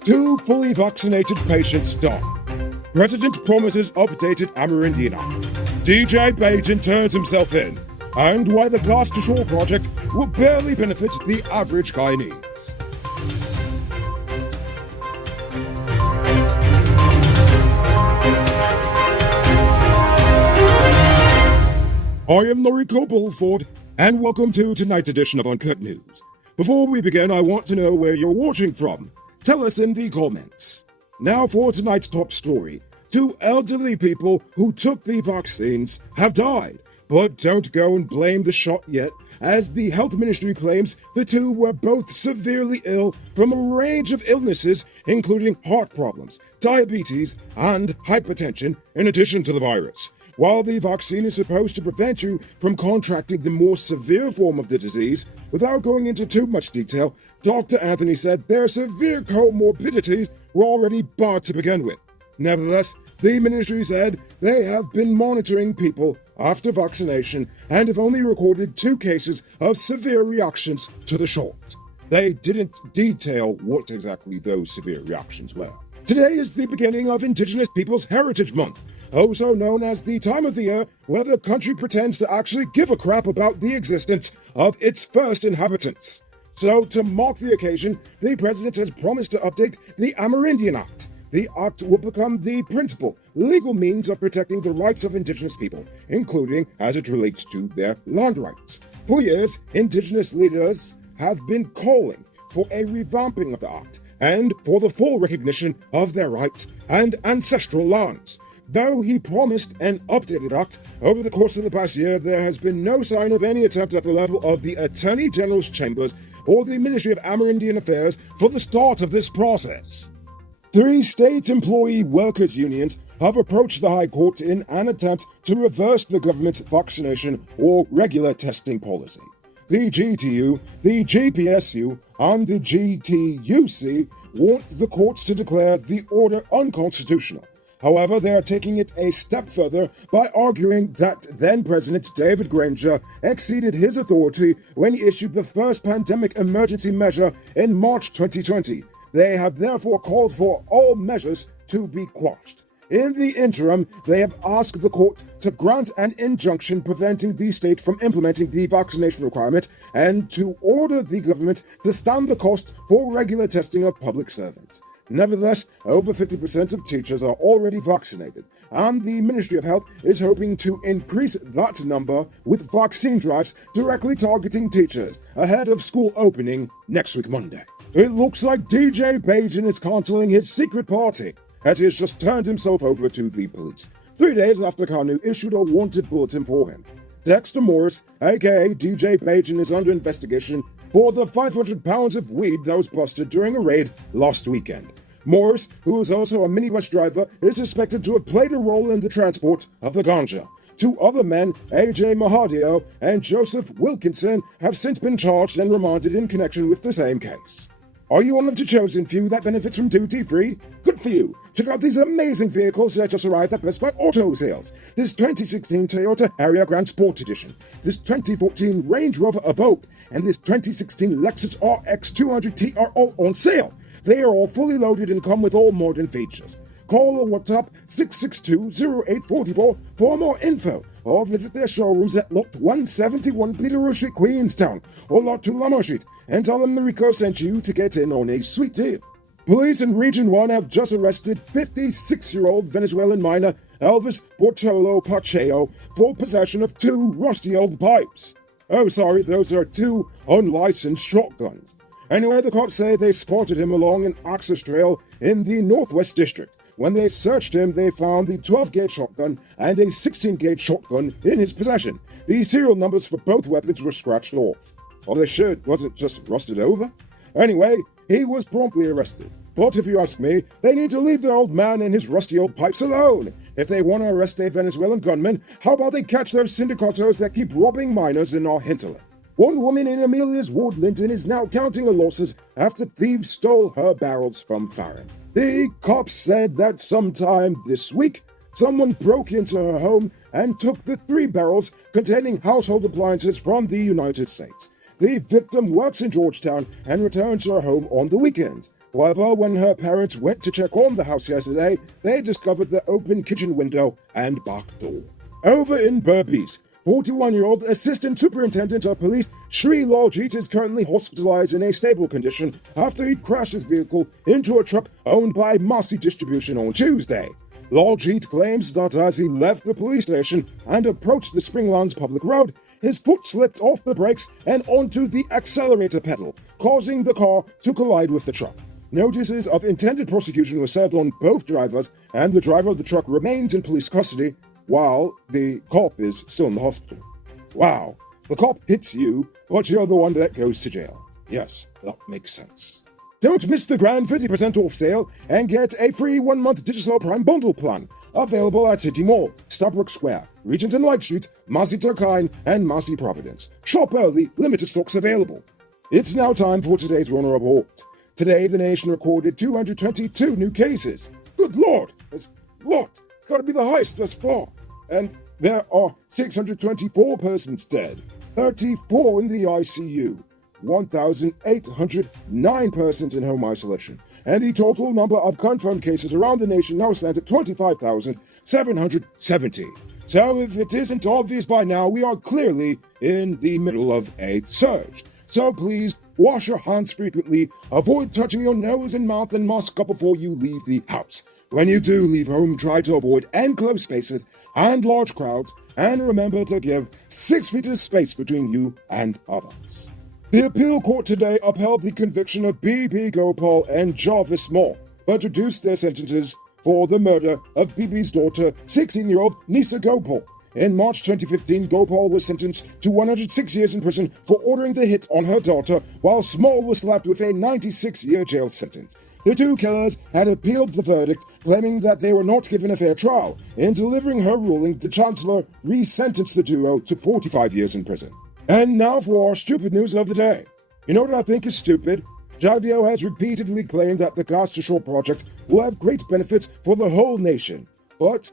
Two fully vaccinated patients die. President promises updated Amerindian Act. DJ Pajan turns himself in. And why the Glass to Shore project will barely benefit the average Guyanese. I am Noriko Bulford, and welcome to tonight's edition of Uncut News. Before we begin, I want to know where you're watching from. Tell us in the comments. Now for tonight's top story. Two elderly people who took the vaccines have died. But don't go and blame the shot yet, as the health ministry claims the two were both severely ill from a range of illnesses, including heart problems, diabetes, and hypertension, in addition to the virus. While the vaccine is supposed to prevent you from contracting the more severe form of the disease, without going into too much detail, Dr. Anthony said their severe comorbidities were already bad to begin with. Nevertheless, the ministry said they have been monitoring people after vaccination and have only recorded 2 cases of severe reactions to the shot. They didn't detail what exactly those severe reactions were. Today is the beginning of Indigenous Peoples Heritage Month, also known as the time of the year where the country pretends to actually give a crap about the existence of its first inhabitants. So, to mark the occasion, the president has promised to update the Amerindian Act. The act will become the principal legal means of protecting the rights of Indigenous people, including as it relates to their land rights. For years, Indigenous leaders have been calling for a revamping of the act and for the full recognition of their rights and ancestral lands. Though he promised an updated act, over the course of the past year, there has been no sign of any attempt at the level of the Attorney General's chambers or the Ministry of Amerindian Affairs for the start of this process. 3 state employee workers' unions have approached the High Court in an attempt to reverse the government's vaccination or regular testing policy. The GTU, the GPSU, and the GTUC want the courts to declare the order unconstitutional. However, they are taking it a step further by arguing that then-President David Granger exceeded his authority when he issued the first pandemic emergency measure in March 2020. They have therefore called for all measures to be quashed. In the interim, they have asked the court to grant an injunction preventing the state from implementing the vaccination requirement and to order the government to stand the cost for regular testing of public servants. Nevertheless, over 50% of teachers are already vaccinated, and the Ministry of Health is hoping to increase that number with vaccine drives directly targeting teachers ahead of school opening next week Monday. It looks like DJ Pajan is cancelling his secret party, as he has just turned himself over to the police, 3 days after Kanu issued a wanted bulletin for him. Dexter Morris, aka DJ Pajan, is under investigation for the 500 pounds of weed that was busted during a raid last weekend. Morris, who is also a minibus driver, is suspected to have played a role in the transport of the ganja. 2 other men, AJ Mahadio and Joseph Wilkinson, have since been charged and remanded in connection with the same case. Are you one of the chosen few that benefits from duty-free? Good for you! Check out these amazing vehicles that just arrived at Best Buy Auto Sales. This 2016 Toyota Harrier Grand Sport Edition, this 2014 Range Rover Evoque, and this 2016 Lexus RX 200T are all on sale. They are all fully loaded and come with all modern features. Call or WhatsApp 662-0844 for more info, or visit their showrooms at Lot 171 Peterborough Street, Queenstown, or Lot 2 Lamar Street, and tell them the Rico sent you to get in on a sweet deal. Police in Region 1 have just arrested 56-year-old Venezuelan miner Elvis Bortolo Pacheco for possession of 2 rusty old pipes. Oh, sorry, those are 2 unlicensed shotguns. Anyway, the cops say they spotted him along an access trail in the Northwest District. When they searched him, they found the 12-gauge shotgun and a 16-gauge shotgun in his possession. The serial numbers for both weapons were scratched off. Well, their shirt wasn't just rusted over. Anyway, he was promptly arrested. But if you ask me, they need to leave the old man and his rusty old pipes alone. If they want to arrest a Venezuelan gunman, how about they catch those syndicatos that keep robbing miners in our hinterland? One woman in Amelia's Ward, Linton, is now counting her losses after thieves stole her barrels from Farron. The cops said that sometime this week, someone broke into her home and took the 3 barrels containing household appliances from the United States. The victim works in Georgetown and returns to her home on the weekends. However, when her parents went to check on the house yesterday, they discovered the open kitchen window and back door. Over in Berbice, 41-year-old Assistant Superintendent of Police Sri Laljit is currently hospitalized in a stable condition after he crashed his vehicle into a truck owned by Massey Distribution on Tuesday. Laljit claims that as he left the police station and approached the Springlands public road, his foot slipped off the brakes and onto the accelerator pedal, causing the car to collide with the truck. Notices of intended prosecution were served on both drivers, and the driver of the truck remains in police custody, while the cop is still in the hospital. Wow, the cop hits you, but you're the one that goes to jail. Yes, that makes sense. Don't miss the grand 50% off sale and get a free 1-month Digital Prime bundle plan. Available at City Mall, Starbrook Square, Regent and Light Street, Massey Turkine, and Massey Providence. Shop early, limited stocks available. It's now time for today's Runner Report. Today, the nation recorded 222 new cases. Good Lord, that's a lot. It's got to be the highest thus far. And there are 624 persons dead, 34 in the ICU, 1,809 persons in home isolation, and the total number of confirmed cases around the nation now stands at 25,770. So if it isn't obvious by now, we are clearly in the middle of a surge. So please wash your hands frequently, avoid touching your nose and mouth, and mask up before you leave the house. When you do leave home, try to avoid enclosed spaces and large crowds, and remember to give 6 feet of space between you and others. The appeal court today upheld the conviction of B.B. Gopal and Jarvis Moore, but reduced their sentences for the murder of B.B.'s daughter, 16-year-old Nisa Gopal. In March 2015, Gopal was sentenced to 106 years in prison for ordering the hit on her daughter, while Small was slapped with a 96-year jail sentence. The two killers had appealed the verdict, claiming that they were not given a fair trial. In delivering her ruling, the Chancellor re-sentenced the duo to 45 years in prison. And now for our stupid news of the day. You know what I think is stupid? Jagdeo has repeatedly claimed that the Gas to Shore project will have great benefits for the whole nation. But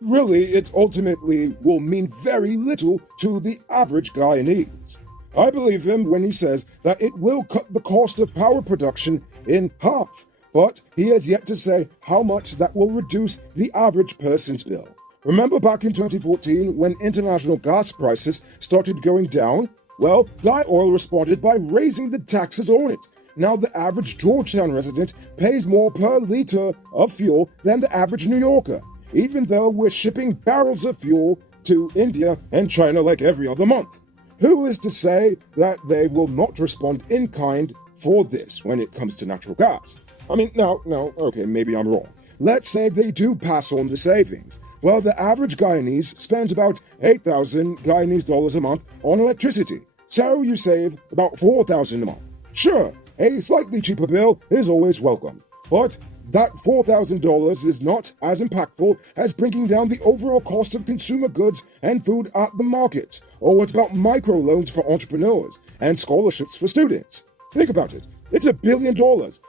really, it ultimately will mean very little to the average Guyanese. I believe him when he says that it will cut the cost of power production in half, but he has yet to say how much that will reduce the average person's bill. Remember back in 2014 when international gas prices started going down? Well, Guy Oil responded by raising the taxes on it. Now the average Georgetown resident pays more per liter of fuel than the average New Yorker, even though we're shipping barrels of fuel to India and China like every other month. Who is to say that they will not respond in kind for this when it comes to natural gas? I mean, no, okay, maybe I'm wrong. Let's say they do pass on the savings. Well, the average Guyanese spends about 8,000 Guyanese dollars a month on electricity. So you save about 4,000 a month. Sure, a slightly cheaper bill is always welcome. But that $4,000 is not as impactful as bringing down the overall cost of consumer goods and food at the market. Or what about microloans for entrepreneurs and scholarships for students? Think about it. It's $1 billion.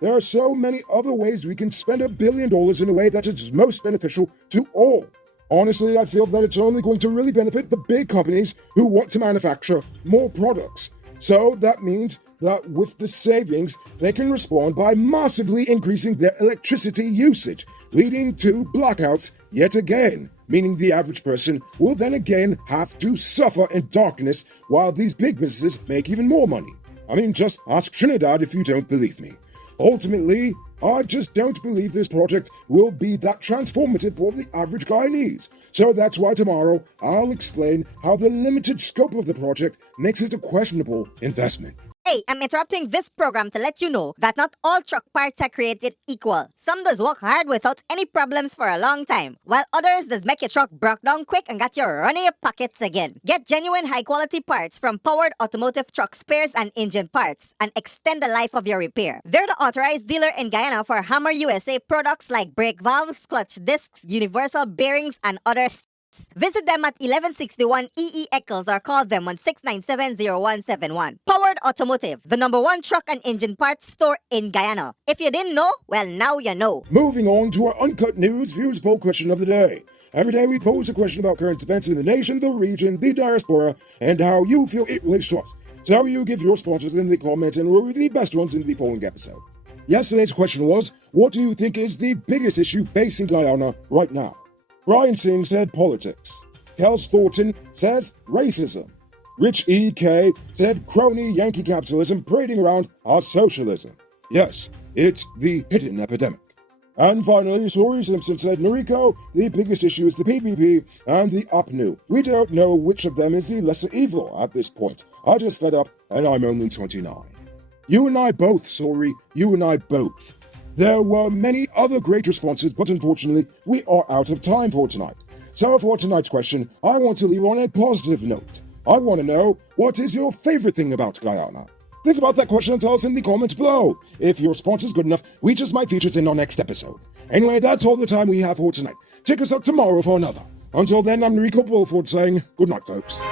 There are so many other ways we can spend $1 billion in a way that is most beneficial to all. Honestly, I feel that it's only going to really benefit the big companies who want to manufacture more products. So that means that with the savings, they can respond by massively increasing their electricity usage, leading to blackouts yet again, meaning the average person will then again have to suffer in darkness while these big businesses make even more money. I mean, just ask Trinidad if you don't believe me. Ultimately, I just don't believe this project will be that transformative for the average Guyanese. So that's why tomorrow I'll explain how the limited scope of the project makes it a questionable investment. Hey, I'm interrupting this program to let you know that not all truck parts are created equal. Some does work hard without any problems for a long time, while others does make your truck broke down quick and got you running your pockets again. Get genuine high-quality parts from Powered Automotive truck spares and engine parts and extend the life of your repair. They're the authorized dealer in Guyana for Hammer USA products like brake valves, clutch discs, universal bearings, and others. Visit them at 1161 EE Eccles or call them on 697-0171. Powered Automotive, the #1 truck and engine parts store in Guyana. If you didn't know, well, now you know. Moving on to our Uncut News Views Poll question of the day. Every day we pose a question about current events in the nation, the region, the diaspora, and how you feel it relates to us. So you give your responses in the comments and we'll read the best ones in the following episode. Yesterday's question was, what do you think is the biggest issue facing Guyana right now? Brian Singh said politics. Kels Thornton says racism. Rich E.K. said crony Yankee capitalism parading around our socialism. Yes, it's the hidden epidemic. And finally, Sori Simpson said, Noriko, the biggest issue is the PPP and the UPNU. We don't know which of them is the lesser evil at this point. I just fed up, and I'm only 29. You and I both, Sori. You and I both. There were many other great responses, but unfortunately, we are out of time for tonight. So for tonight's question, I want to leave on a positive note. I want to know, what is your favorite thing about Guyana? Think about that question and tell us in the comments below. If your response is good enough, we just might feature it in our next episode. Anyway, that's all the time we have for tonight. Check us out tomorrow for another. Until then, I'm Rico Bulford saying good night, folks.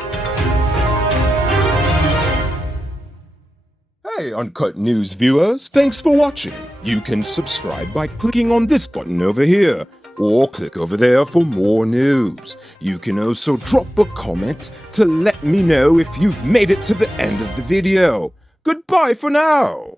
Hey, Uncut News viewers, thanks for watching. You can subscribe by clicking on this button over here, or click over there for more news. You can also drop a comment to let me know if you've made it to the end of the video. Goodbye for now.